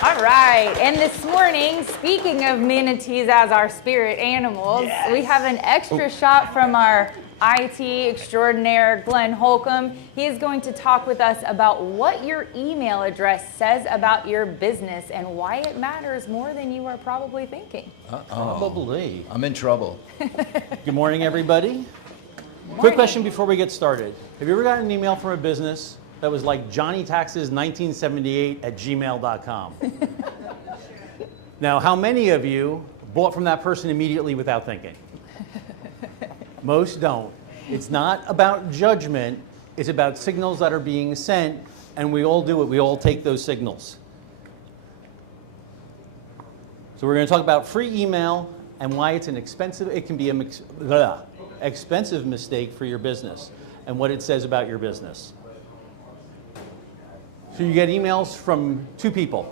All right, and this morning, speaking of manatees as our spirit animals, yes, we have an extra shot from our IT extraordinaire, Glenn Holcomb. He is going to talk with us about what your email address says about your business and why it matters more than you are probably thinking. Probably. I'm in trouble. Good morning, everybody. Quick question before we get started. Have you ever gotten an email from a business that was like johnnytaxes1978@gmail.com? Now, how many of you bought from that person immediately without thinking? Most don't. It's not about judgment, it's about signals that are being sent, and we all do it. We all take those signals. So we're going to talk about free email and why it's an expensive, it can be an expensive mistake for your business and what it says about your business. So you get emails from two people,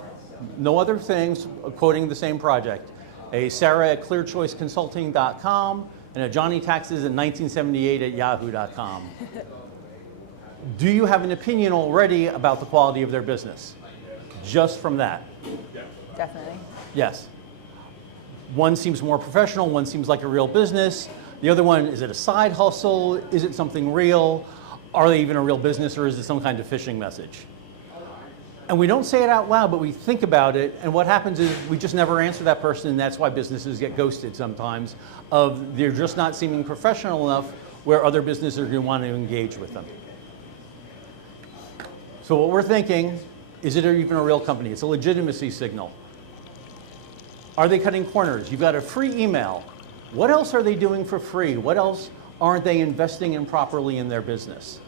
no other things, quoting the same project. A Sarah at clearchoiceconsulting.com and a Johnny Taxes at 1978@yahoo.com. Do you have an opinion already about the quality of their business? Just from that? Definitely. Yes. One seems more professional, one seems like a real business. The other one, is it a side hustle? Is it something real? Are they even a real business, or is it some kind of phishing message? And we don't say it out loud, but we think about it, and what happens is we just never answer that person, and that's why businesses get ghosted sometimes, of they're just not seeming professional enough where other businesses are going to want to engage with them. So what we're thinking, is it even a real company? It's a legitimacy signal. Are they cutting corners? You've got a free email. What else are they doing for free? What else aren't they investing in properly in their business?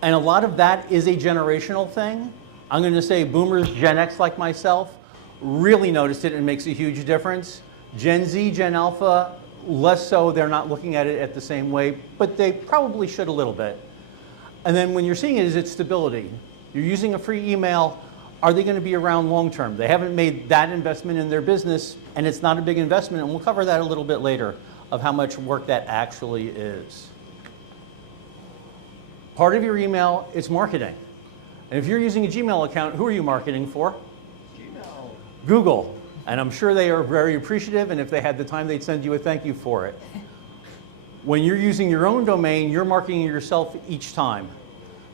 And a lot of that is a generational thing. I'm going to say boomers, Gen X like myself, really noticed it and makes a huge difference. Gen Z, Gen Alpha, less so. They're not looking at it at the same way, but they probably should a little bit. And then when you're seeing it, is it stability? You're using a free email. Are they going to be around long term? They haven't made that investment in their business, and it's not a big investment, and we'll cover that a little bit later of how much work that actually is. Part of your email is marketing. And if you're using a Gmail account, who are you marketing for? Gmail. Google. And I'm sure they are very appreciative, and if they had the time, they'd send you a thank you for it. When you're using your own domain, you're marketing yourself each time.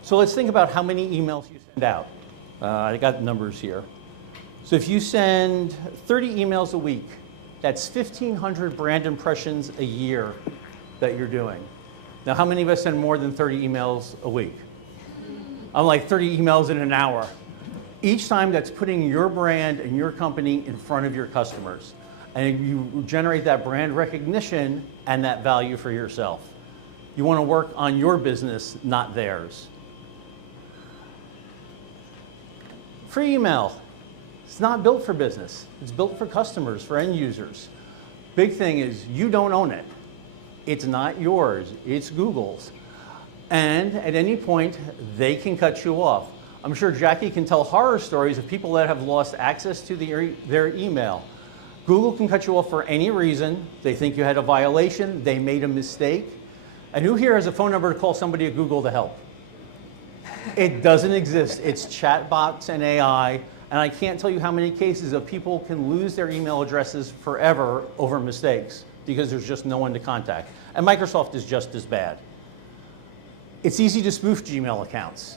So let's think about how many emails you send out. I got numbers here. So if you send 30 emails a week, that's 1,500 brand impressions a year that you're doing. Now, how many of us send more than 30 emails a week? I'm like 30 emails in an hour. Each time, that's putting your brand and your company in front of your customers. And you generate that brand recognition and that value for yourself. You want to work on your business, not theirs. Free email. It's not built for business. It's built for customers, for end users. Big thing is you don't own it. It's not yours. It's Google's. And at any point, they can cut you off. I'm sure Jackie can tell horror stories of people that have lost access to their email. Google can cut you off for any reason. They think you had a violation. They made a mistake. And who here has a phone number to call somebody at Google to help? It doesn't exist. It's chatbots and AI. And I can't tell you how many cases of people can lose their email addresses forever over mistakes because there's just no one to contact. And Microsoft is just as bad. It's easy to spoof Gmail accounts.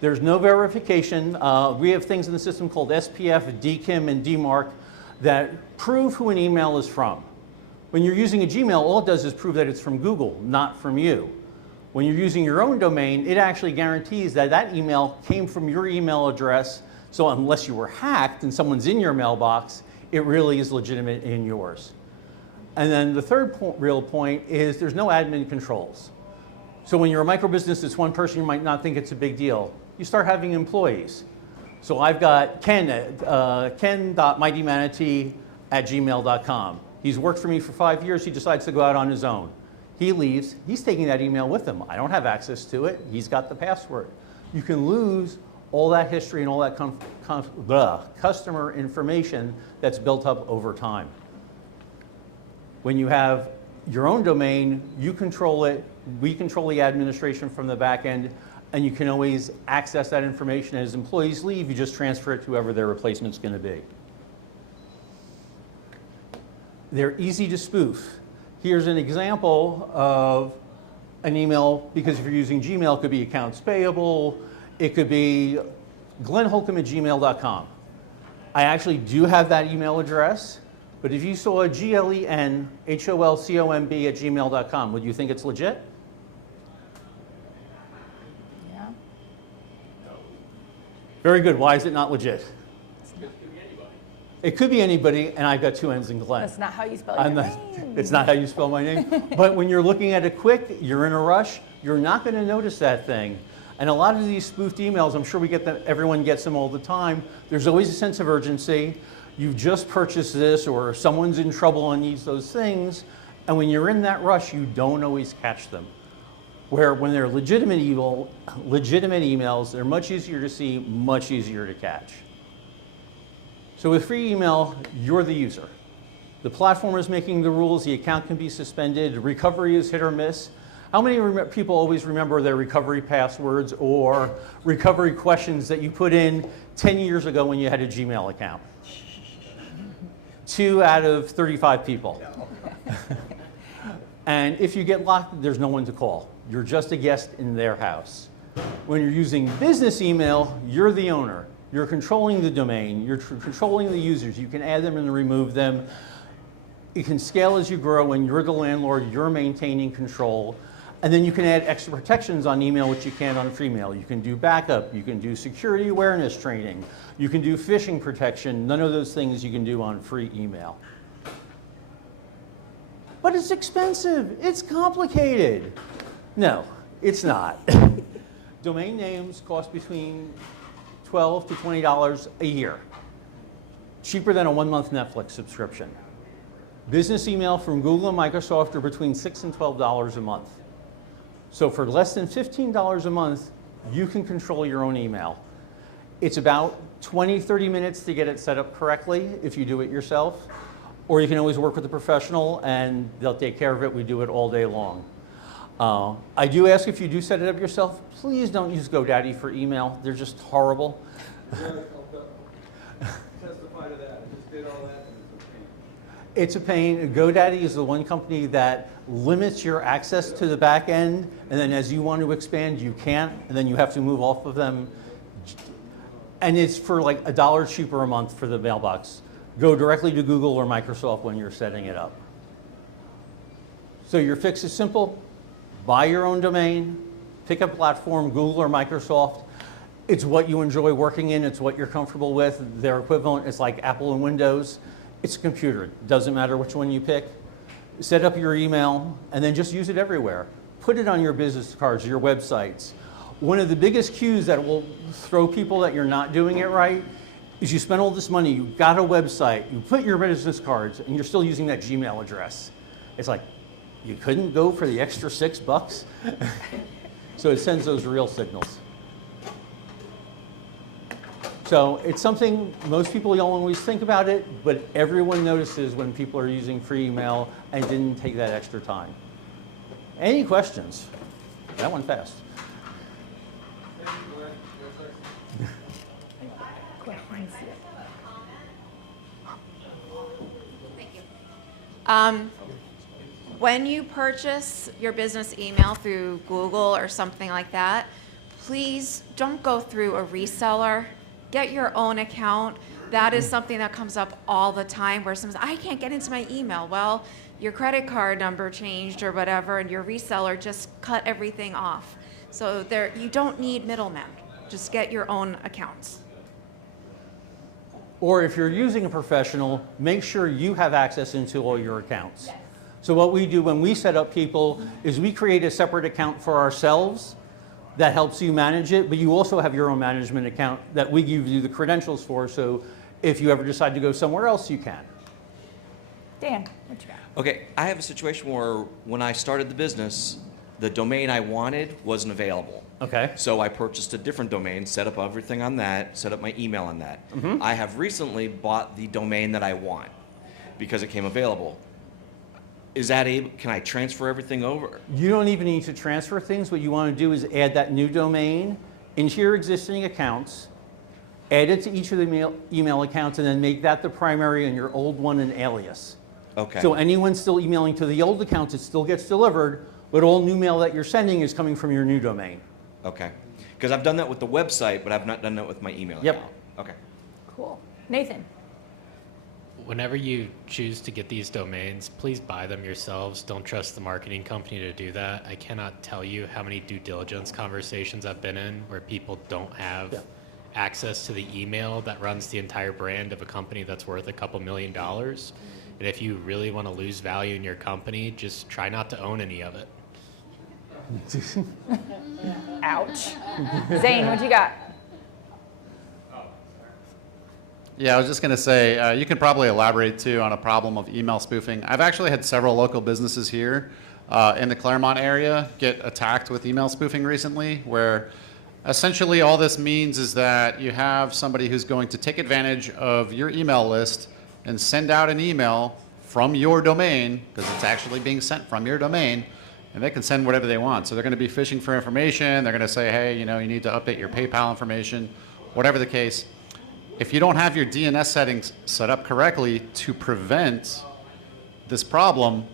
There's no verification. We have things in the system called SPF, DKIM, and DMARC that prove who an email is from. When you're using a Gmail, all it does is prove that it's from Google, not from you. When you're using your own domain, it actually guarantees that that email came from your email address. So unless you were hacked and someone's in your mailbox, it really is legitimate in yours. And then the third real point is there's no admin controls. So when you're a micro business that's one person, you might not think it's a big deal. You start having employees. So I've got Ken at ken.mightymanatee@gmail.com. He's worked for me for 5 years. He decides to go out on his own. He leaves. He's taking that email with him. I don't have access to it. He's got the password. You can lose all that history and all that customer information that's built up over time. When you have your own domain, you control it. We control the administration from the back end, and you can always access that information as employees leave. You just transfer it to whoever their replacement's going to be. They're easy to spoof. Here's an example of an email, because if you're using Gmail, it could be accounts payable, it could be glennholcomb@gmail.com. I actually do have that email address, but if you saw GLENHOLCOMB@gmail.com, would you think it's legit? Yeah. Very good. Why is it not legit? It could be anybody, and I've got two N's in Glenn. That's not how you spell your name. It's not how you spell my name. But when you're looking at it quick, you're in a rush, you're not going to notice that thing. And a lot of these spoofed emails, I'm sure we get them, everyone gets them all the time. There's always a sense of urgency. You've just purchased this, or someone's in trouble and needs those things. And when you're in that rush, you don't always catch them. Where when they're legitimate emails, they're much easier to see, much easier to catch. So with free email, you're the user. The platform is making the rules, the account can be suspended, recovery is hit or miss. How many people always remember their recovery passwords or recovery questions that you put in 10 years ago when you had a Gmail account? 2 out of 35 people. And if you get locked, there's no one to call. You're just a guest in their house. When you're using business email, you're the owner. You're controlling the domain, you're controlling the users. You can add them and remove them. It can scale as you grow, and you're the landlord, you're maintaining control. And then you can add extra protections on email, which you can't on free mail. You can do backup, you can do security awareness training, you can do phishing protection. None of those things you can do on free email. But it's expensive, it's complicated. No, it's not. Domain names cost between $12 to $20 a year. Cheaper than a 1-month Netflix subscription. Business email from Google and Microsoft are between $6 and $12 a month. So for less than $15 a month, you can control your own email. It's about 20-30 minutes to get it set up correctly if you do it yourself, or you can always work with a professional and they'll take care of it. We do it all day long. I do ask, if you do set it up yourself, please don't use GoDaddy for email. They're just horrible. Testify to that. I just did all that. It's a pain. GoDaddy is the one company that limits your access to the back end, and then as you want to expand, you can't, and then you have to move off of them. And it's for like $1 cheaper a month for the mailbox. Go directly to Google or Microsoft when you're setting it up. So your fix is simple. Buy your own domain, pick a platform, Google or Microsoft. It's what you enjoy working in, it's what you're comfortable with. Their equivalent is like Apple and Windows. It's a computer, it doesn't matter which one you pick. Set up your email and then just use it everywhere. Put it on your business cards, your websites. One of the biggest cues that will throw people that you're not doing it right is you spend all this money, you got a website, you put your business cards, and you're still using that Gmail address. It's like, you couldn't go for the extra $6? So it sends those real signals. So it's something most people don't always think about it, but everyone notices when people are using free email and didn't take that extra time. Any questions? That went fast. Questions? Thank you. When you purchase your business email through Google or something like that, please don't go through a reseller. Get your own account. That is something that comes up all the time where someone says, I can't get into my email. Well, your credit card number changed or whatever, and your reseller just cut everything off. So you don't need middlemen. Just get your own accounts. Or if you're using a professional, make sure you have access into all your accounts. Yes. So what we do when we set up people is we create a separate account for ourselves that helps you manage it, but you also have your own management account that we give you the credentials for, so if you ever decide to go somewhere else, you can. Dan, what you got? Okay, I have a situation where when I started the business, the domain I wanted wasn't available. Okay. So I purchased a different domain, set up everything on that, set up my email on that. Mm-hmm. I have recently bought the domain that I want because it came available. is that able, can I transfer everything over? You don't even need to transfer things. What you want to do is add that new domain into your existing accounts, add it to each of the email accounts, and then make that the primary and your old one an alias. Okay. So anyone still emailing to the old accounts, it still gets delivered, but all new mail that you're sending is coming from your new domain. Okay. Because I've done that with the website, but I've not done that with my email Yep. account. Okay. Cool. Nathan. Whenever you choose to get these domains, please buy them yourselves. Don't trust the marketing company to do that. I cannot tell you how many due diligence conversations I've been in where people don't have access to the email that runs the entire brand of a company that's worth a couple $1 million. And if you really want to lose value in your company, just try not to own any of it. Ouch. Zane, what you got? Yeah, I was just going to say, you can probably elaborate too on a problem of email spoofing. I've actually had several local businesses here in the Claremont area get attacked with email spoofing recently, where essentially all this means is that you have somebody who's going to take advantage of your email list and send out an email from your domain, because it's actually being sent from your domain, and they can send whatever they want. So they're going to be phishing for information. They're going to say, hey, you need to update your PayPal information, whatever the case. If you don't have your DNS settings set up correctly to prevent this problem,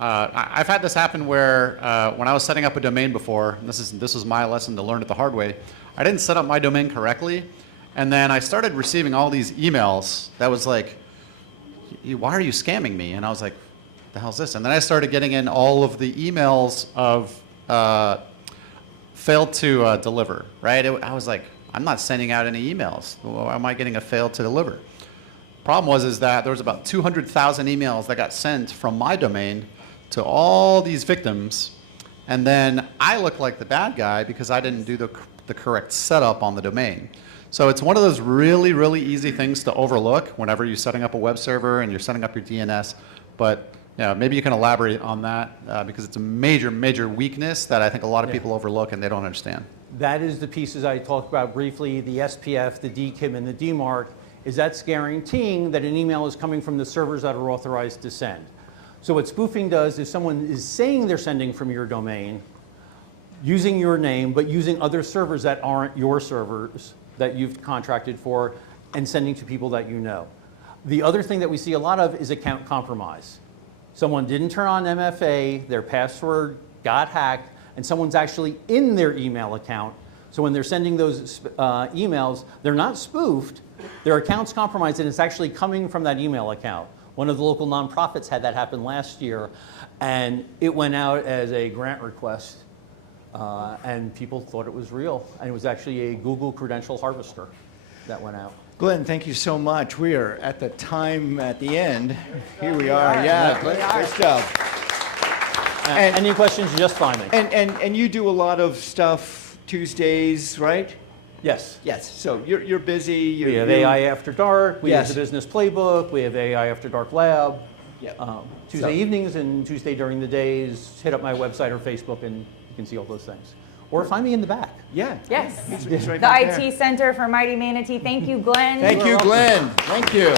I've had this happen where when I was setting up a domain before, and this was my lesson to learn it the hard way, I didn't set up my domain correctly, and then I started receiving all these emails that was like, why are you scamming me? And I was like, what the hell's this? And then I started getting in all of the emails of failed to deliver, right? I was like, I'm not sending out any emails. Why am I getting a failed to deliver? Problem is that there was about 200,000 emails that got sent from my domain to all these victims, and then I looked like the bad guy because I didn't do the correct setup on the domain. So it's one of those really, really easy things to overlook whenever you're setting up a web server and you're setting up your DNS. But yeah, maybe you can elaborate on that because it's a major, major weakness that I think a lot of people overlook and they don't understand. That is the pieces I talked about briefly, the SPF, the DKIM, and the DMARC, is that's guaranteeing that an email is coming from the servers that are authorized to send. So what spoofing does is someone is saying they're sending from your domain, using your name, but using other servers that aren't your servers that you've contracted for, and sending to people that you know. The other thing that we see a lot of is account compromise. Someone didn't turn on MFA, their password got hacked, and someone's actually in their email account. So when they're sending those emails, they're not spoofed, their account's compromised, and it's actually coming from that email account. One of the local nonprofits had that happen last year, and it went out as a grant request, and people thought it was real, and it was actually a Google credential harvester that went out. Glenn, thank you so much. We are at the time at the end. Here we are. Yeah, great stuff. Any questions, just find me. And you do a lot of stuff Tuesdays, right? Yes. Yes. So you're busy. We have AI After Dark, we have Yes. the Business Playbook, we have AI After Dark Lab. Yep. Tuesday evenings and Tuesday during the days, hit up my website or Facebook and you can see all those things. Or find me in the back. Yeah. Yes. He's right The back IT there. Center for Mighty Manatee. Thank you, Glenn. Thank you, Glenn. Thank you.